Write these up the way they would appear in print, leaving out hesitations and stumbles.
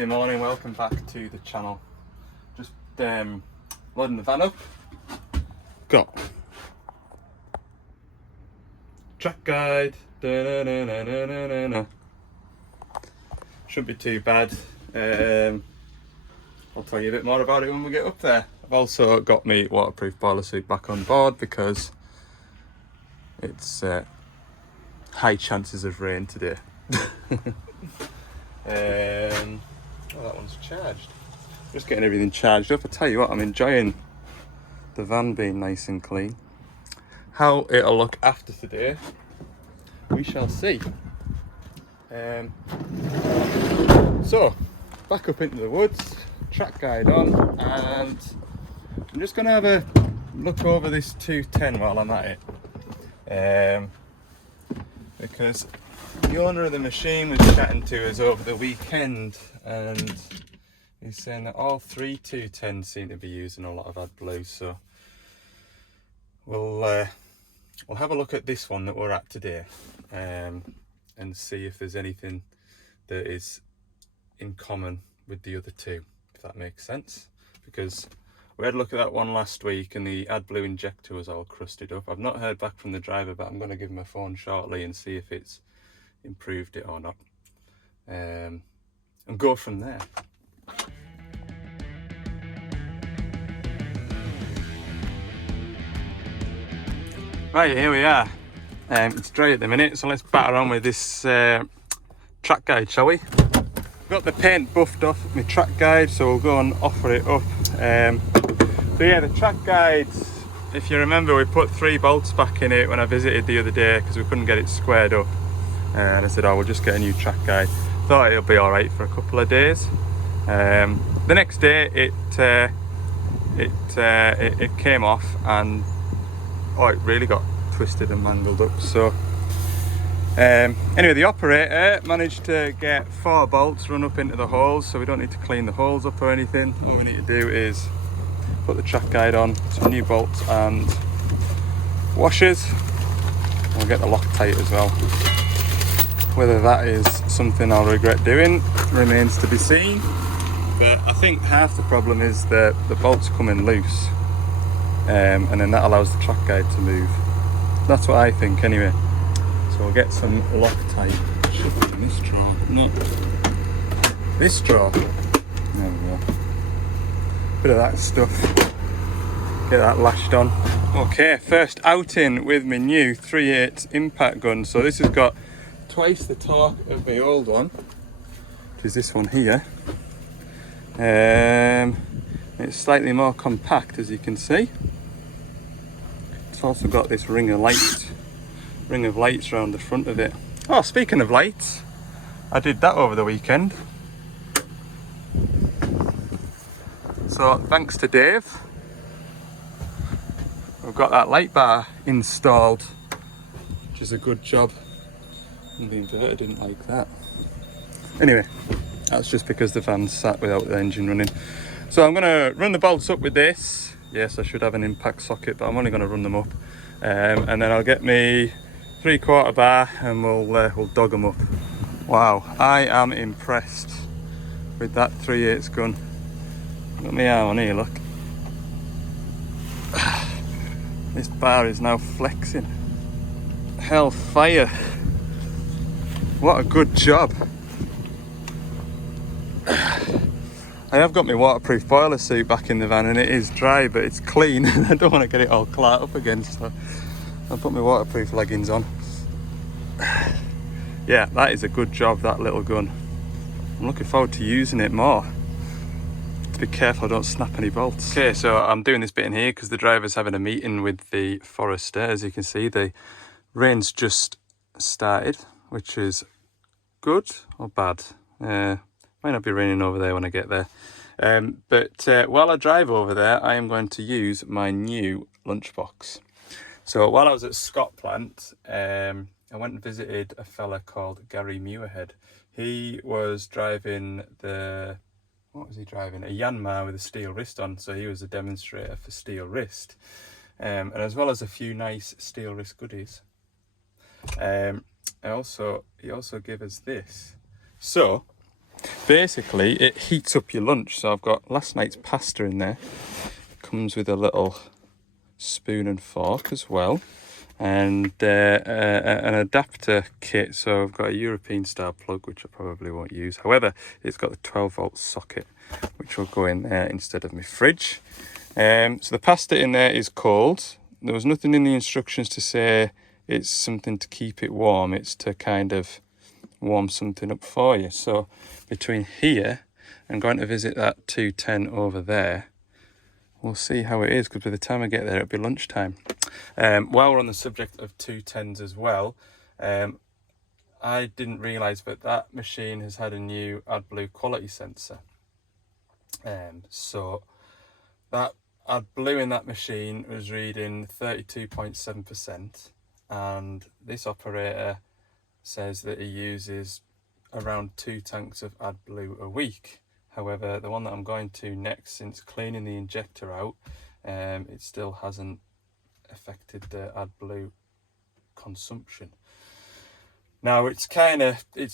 Good morning, welcome back to the channel. Just loading the van up. Got track guide. Shouldn't be too bad. I'll tell you a bit more about it when we get up there. I've also got my waterproof boiler suit back on board because it's high chances of rain today. Oh, that one's charged. Just getting everything charged up. I tell you what, I'm enjoying the van being nice and clean. How it'll look after today, we shall see. So, back up into the woods, track guide on, and I'm just going to have a look over this 210 while I'm at it. Because the owner of the machine was chatting to us over the weekend, and he's saying that all three 210s seem to be using a lot of adblue. So we'll have a look at this one that we're at today, and see if there's anything that is in common with the other two, if that makes sense. Because we had a look at that one last week and the adblue injector was all crusted up. I've not heard back from the driver, but I'm going to give him a phone shortly and see if it's improved it or not, and go from there. Right, here we are. It's dry at the minute, so let's batter on with this track guide, shall we? Got the paint buffed off my track guide, so we'll go and offer it up. So yeah, the track guide, if you remember, we put 3 bolts back in it when I visited the other day because we couldn't get it squared up. And I said, oh, we'll just get a new track guide. Thought it'll be all right for a couple of days. The next day, it came off, and it really got twisted and mangled up. So anyway, the operator managed to get 4 bolts run up into the holes, so we don't need to clean the holes up or anything. All we need to do is put the track guide on, some new bolts and washers. We'll get the Loctite as well. Whether that is something I'll regret doing remains to be seen, but I think half the problem is that the bolts come in loose, and then that allows the track guide to move. That's what I think anyway. So we'll get some Loctite. Should be in this drawer, but not this drawer. There we go. Bit of that stuff. Get that lashed on. Okay, first outing with my new 3/8 impact gun. So this has got twice the torque of my old one, which is this one here. It's slightly more compact, as you can see. It's also got this ring of lights around the front of it. Oh, speaking of lights, I did that over the weekend. So thanks to Dave, we've got that light bar installed, which is a good job. The inverter didn't like that. Anyway, that's just because the van's sat without the engine running. So I'm going to run the bolts up with this. Yes, I should have an impact socket, but I'm only going to run them up. And then I'll get me 3/4 bar and we'll dog them up. Wow, I am impressed with that 3/8 gun. Got my arm on here, look. This bar is now flexing. Hellfire. What a good job. I have got my waterproof boiler suit back in the van and it is dry, but it's clean and I don't want to get it all clat up again, so I'll put my waterproof leggings on. Yeah, that is a good job, that little gun. I'm looking forward to using it more. To be careful I don't snap any bolts. Okay, so I'm doing this bit in here because the driver's having a meeting with the forester. As you can see, the rain's just started, which is good or bad. Might not be raining over there when I get there. But while I drive over there, I am going to use my new lunchbox. So while I was at Scott Plant, I went and visited a fella called Gary Muirhead. He was driving what was he driving? A Yanmar with a steel wrist on. So he was a demonstrator for steel wrist. And as well as a few nice steel wrist goodies. He also gave us this. So basically it heats up your lunch. So I've got last night's pasta in there. It comes with a little spoon and fork as well, and an adapter kit. So I've got a European style plug, which I probably won't use. However, it's got the 12-volt socket, which will go in there instead of my fridge. So the pasta in there is cold. There was nothing in the instructions to say it's something to keep it warm. It's to kind of warm something up for you. So between here and going to visit that 210 over there, we'll see how it is, because by the time I get there, it'll be lunchtime. While we're on the subject of 210s as well, I didn't realise, but that machine has had a new AdBlue quality sensor. So that AdBlue in that machine was reading 32.7%, and this operator says that he uses around 2 tanks of AdBlue a week. However, the one that I'm going to next, since cleaning the injector out, it still hasn't affected the AdBlue consumption. Now it's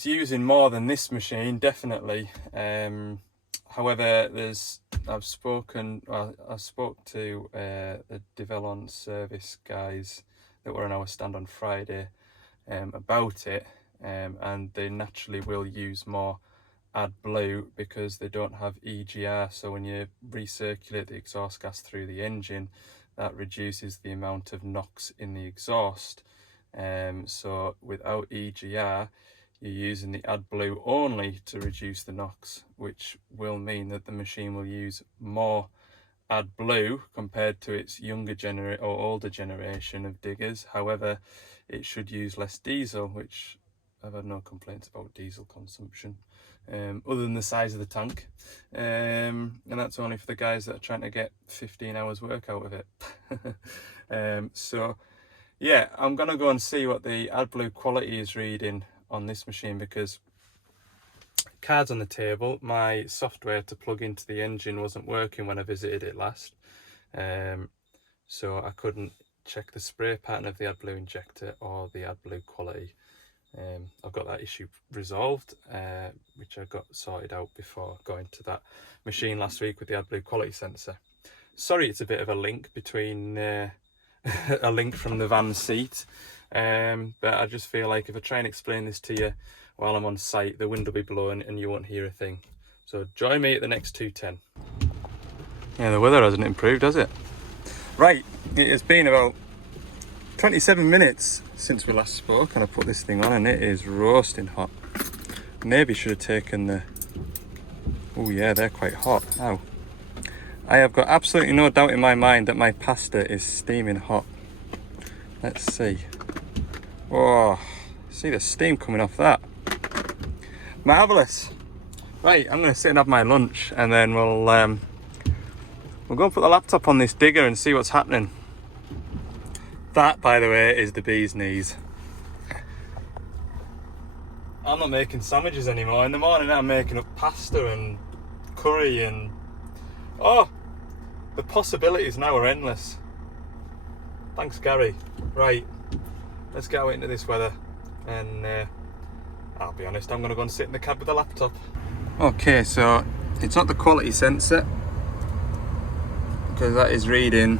using more than this machine, definitely. However, I spoke to the Develon service guys that were on our stand on Friday about it, and they naturally will use more AdBlue because they don't have EGR. So when you recirculate the exhaust gas through the engine, that reduces the amount of NOx in the exhaust. So without EGR, you're using the AdBlue only to reduce the NOx, which will mean that the machine will use more AdBlue compared to its younger or older generation of diggers. However, it should use less diesel, which I've had no complaints about diesel consumption, other than the size of the tank, and that's only for the guys that are trying to get 15 hours work out of it. So yeah, I'm gonna go and see what the AdBlue quality is reading on this machine, because cards on the table, my software to plug into the engine wasn't working when I visited it last, so I couldn't check the spray pattern of the AdBlue injector or the AdBlue quality. I've got that issue resolved, which I got sorted out before going to that machine last week with the AdBlue quality sensor. Sorry, it's a bit of a link between a link from the van seat, but I just feel like if I try and explain this to you while I'm on site, the wind will be blowing and you won't hear a thing. So join me at the next 210. Yeah, the weather hasn't improved, has it? Right, it has been about 27 minutes since we last spoke, and I put this thing on and it is roasting hot. Maybe should have taken the... Oh yeah, they're quite hot. Ow. I have got absolutely no doubt in my mind that my pasta is steaming hot. Let's see. Oh, see the steam coming off that. Marvellous. Right, I'm going to sit and have my lunch, and then we'll go and put the laptop on this digger and see what's happening. That, by the way, is the bee's knees. I'm not making sandwiches anymore. In the morning I'm making up pasta and curry, and oh, the possibilities now are endless. Thanks, Gary. Right, let's get out into this weather, and I'll be honest, I'm going to go and sit in the cab with the laptop. Okay, so it's not the quality sensor, because that is reading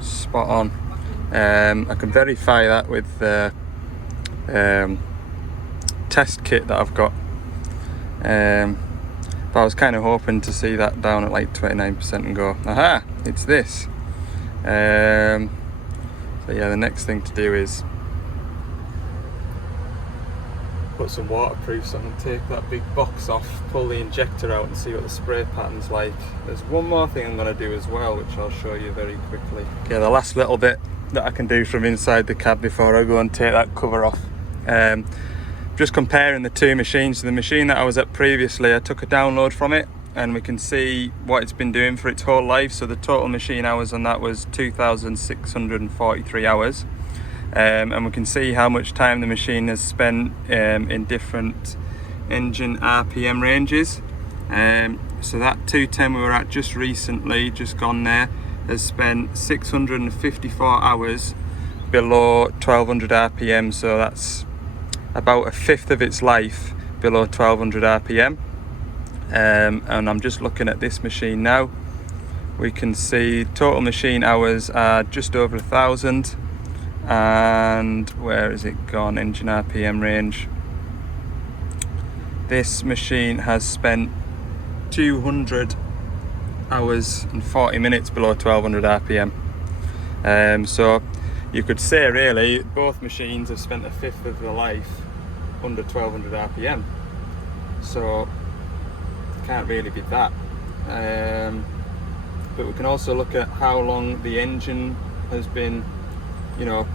spot on. I can verify that with the test kit that I've got, but I was kind of hoping to see that down at like 29% and go, aha, it's this. So yeah, the next thing to do is put some waterproofs on and take that big box off, pull the injector out and see what the spray pattern's like. There's one more thing I'm going to do as well, which I'll show you very quickly. Okay, the last little bit that I can do from inside the cab before I go and take that cover off. Just comparing the two machines. The machine that I was at previously, I took a download from it and we can see what it's been doing for its whole life. So the total machine hours on that was 2,643 hours. And we can see how much time the machine has spent in different engine RPM ranges. So that 210 we were at just recently, just gone there, has spent 654 hours below 1200 RPM. So that's about a fifth of its life below 1200 RPM. and I'm just looking at this machine now. We can see total machine hours are just over 1,000, and where has it gone? Engine RPM range. This machine has spent 200 hours and 40 minutes below 1200 RPM. So you could say really both machines have spent a fifth of their life under 1200 RPM. So can't really be that. But we can also look at how long the engine has been, you know,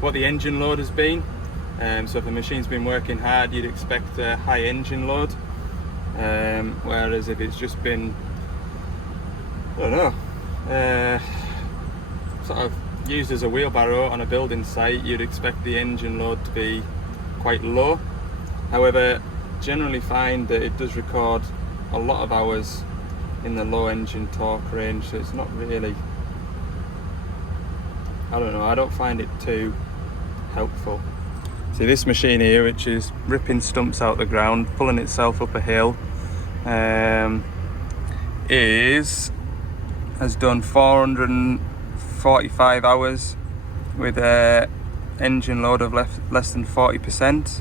what the engine load has been. So if the machine's been working hard, you'd expect a high engine load, whereas if it's just been, I don't know, sort of used as a wheelbarrow on a building site, you'd expect the engine load to be quite low. However, generally find that it does record a lot of hours in the low engine torque range, so it's not really, I don't know, I don't find it too helpful. See this machine here, which is ripping stumps out the ground, pulling itself up a hill, has done 445 hours with a engine load of less than 40%.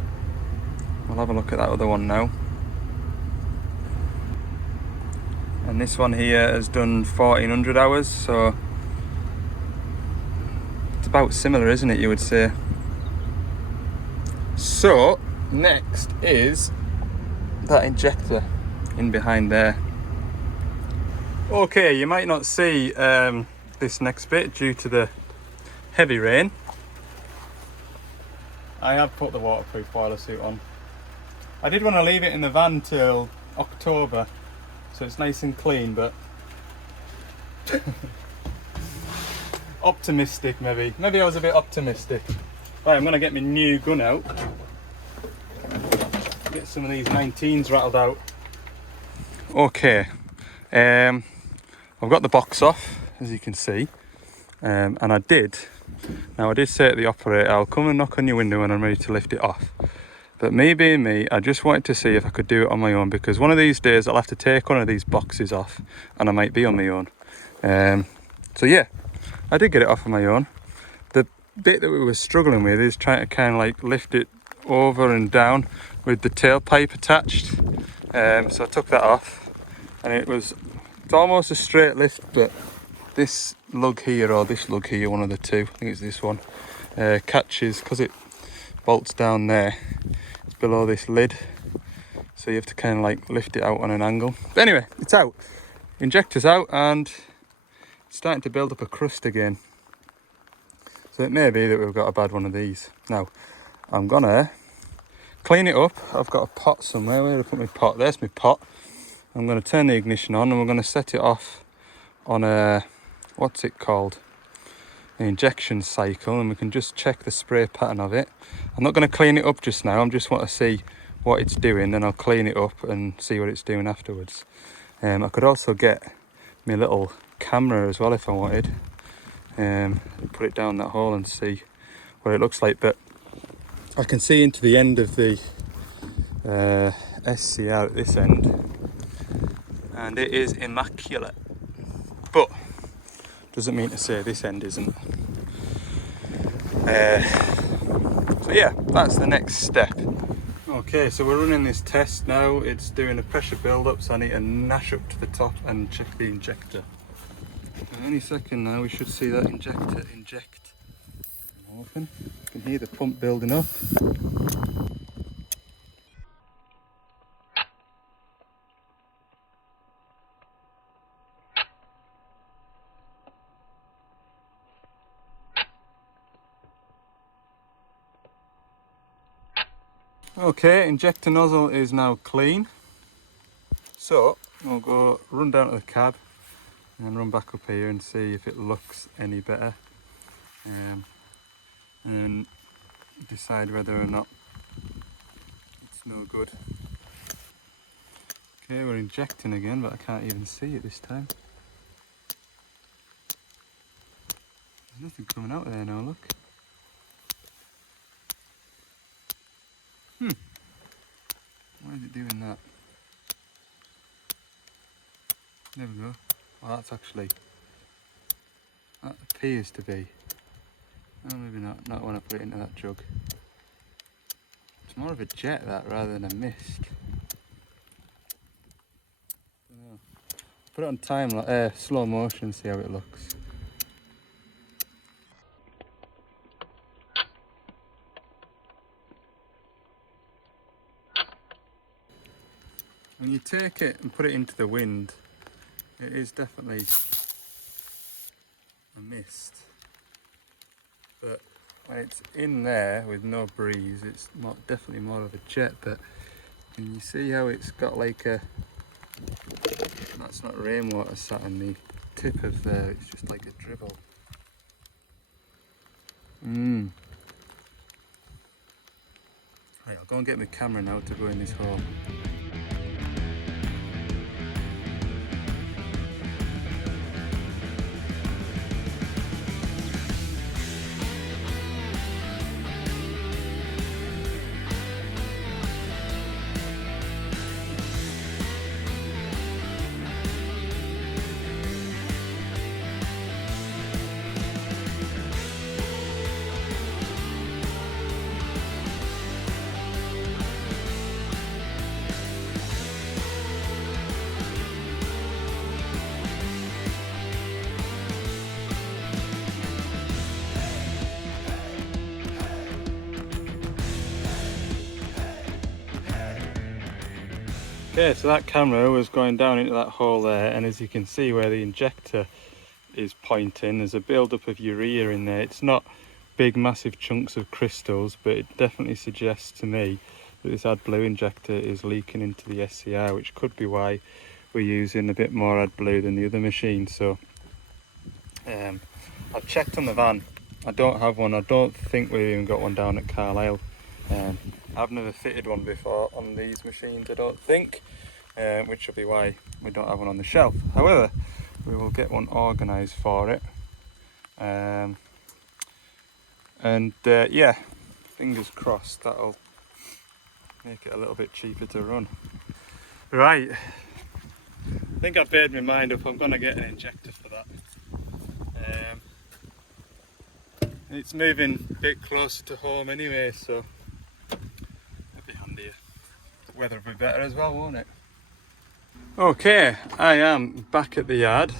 We'll have a look at that other one now. And this one here has done 1,400 hours, so it's about similar, isn't it, you would say? So next is that injector in behind there. Okay, you might not see this next bit due to the heavy rain. I have put the waterproof boiler suit on. I did want to leave it in the van till October, so it's nice and clean, but optimistic maybe. Maybe I was a bit optimistic. Right, I'm going to get my new gun out. Get some of these 19s rattled out. Okay, I've got the box off, as you can see, and I did say to the operator, I'll come and knock on your window when I'm ready to lift it off. But me being me, I just wanted to see if I could do it on my own, because one of these days I'll have to take one of these boxes off and I might be on my own. So yeah, I did get it off on my own. The bit that we were struggling with is trying to kind of like lift it over and down with the tailpipe attached. So I took that off, and it's almost a straight lift, but this lug here, or this lug here, one of the two, I think it's this one, catches, because it bolts down there, it's below this lid, so you have to kind of like lift it out on an angle. But anyway, it's out, injector's out, and it's starting to build up a crust again. So it may be that we've got a bad one of these. Now, I'm gonna clean it up. I've got a pot somewhere. Where did I put my pot? There's my pot. I'm gonna turn the ignition on, and we're gonna set it off on a, what's it called? An injection cycle, and we can just check the spray pattern of it. I'm not going to clean it up just now. I just want to see what it's doing, then I'll clean it up and see what it's doing afterwards. I could also get my little camera as well if I wanted, put it down that hole and see what it looks like. But I can see into the end of the SCR at this end, and it is immaculate, but doesn't mean to say this end isn't. So yeah, that's the next step. Okay, so we're running this test now. It's doing a pressure build up, so I need to gnash up to the top and check the injector. And any second now we should see that injector inject. Open. You can hear the pump building up. Okay, injector nozzle is now clean. So we'll go run down to the cab and run back up here and see if it looks any better, and decide whether or not it's no good. Okay, we're injecting again, but I can't even see it this time. There's nothing coming out there now, look. Why is it doing that? There we go. Oh, that's actually, that appears to be. Oh, maybe not when I put it into that jug. It's more of a jet that rather than a mist. Oh. Put it on time, like slow motion, see how it looks. When you take it and put it into the wind, it is definitely a mist. But when it's in there with no breeze, it's definitely more of a jet. But can you see how it's got like a, that's not rainwater sat on the tip of there, it's just like a dribble. Right, I'll go and get my camera now to go in this hole. Okay, so that camera was going down into that hole there, and as you can see where the injector is pointing, there's a build-up of urea in there. It's not big massive chunks of crystals, but it definitely suggests to me that this adblue injector is leaking into the SCR, which could be why we're using a bit more adblue than the other machine. So I've checked on the van, I don't have one. I don't think we've even got one down at Carlisle. I've never fitted one before on these machines, I don't think, which will be why we don't have one on the shelf. However, we will get one organised for it. Yeah, fingers crossed that'll make it a little bit cheaper to run. Right, I think I've made my mind up. I'm going to get an injector for that. It's moving a bit closer to home anyway, so it'll be handier. The weather will be better as well, won't it? Okay, I am back at the yard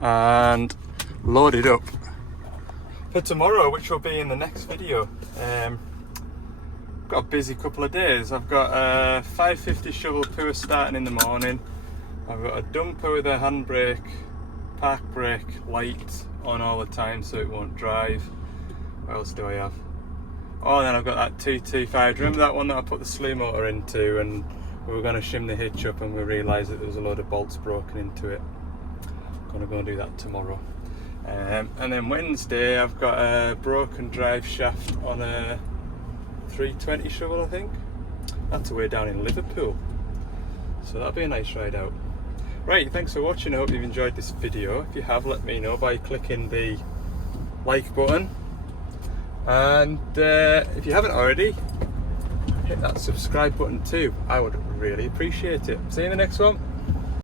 and loaded up for tomorrow, which will be in the next video. Got a busy couple of days. I've got a 550 shovel power starting in the morning. I've got a dumper with a handbrake, park brake light on all the time so it won't drive. What else do I have? Oh, and then I've got that 225. Remember that one that I put the slew motor into, and we were going to shim the hitch up and we realised that there was a load of bolts broken into it. I'm going to go and do that tomorrow. And then Wednesday I've got a broken drive shaft on a 320 shovel, I think. That's away down in Liverpool. So that'll be a nice ride out. Right, thanks for watching. I hope you've enjoyed this video. If you have, let me know by clicking the like button. And if you haven't already, hit that subscribe button too. I would really appreciate it. See you in the next one.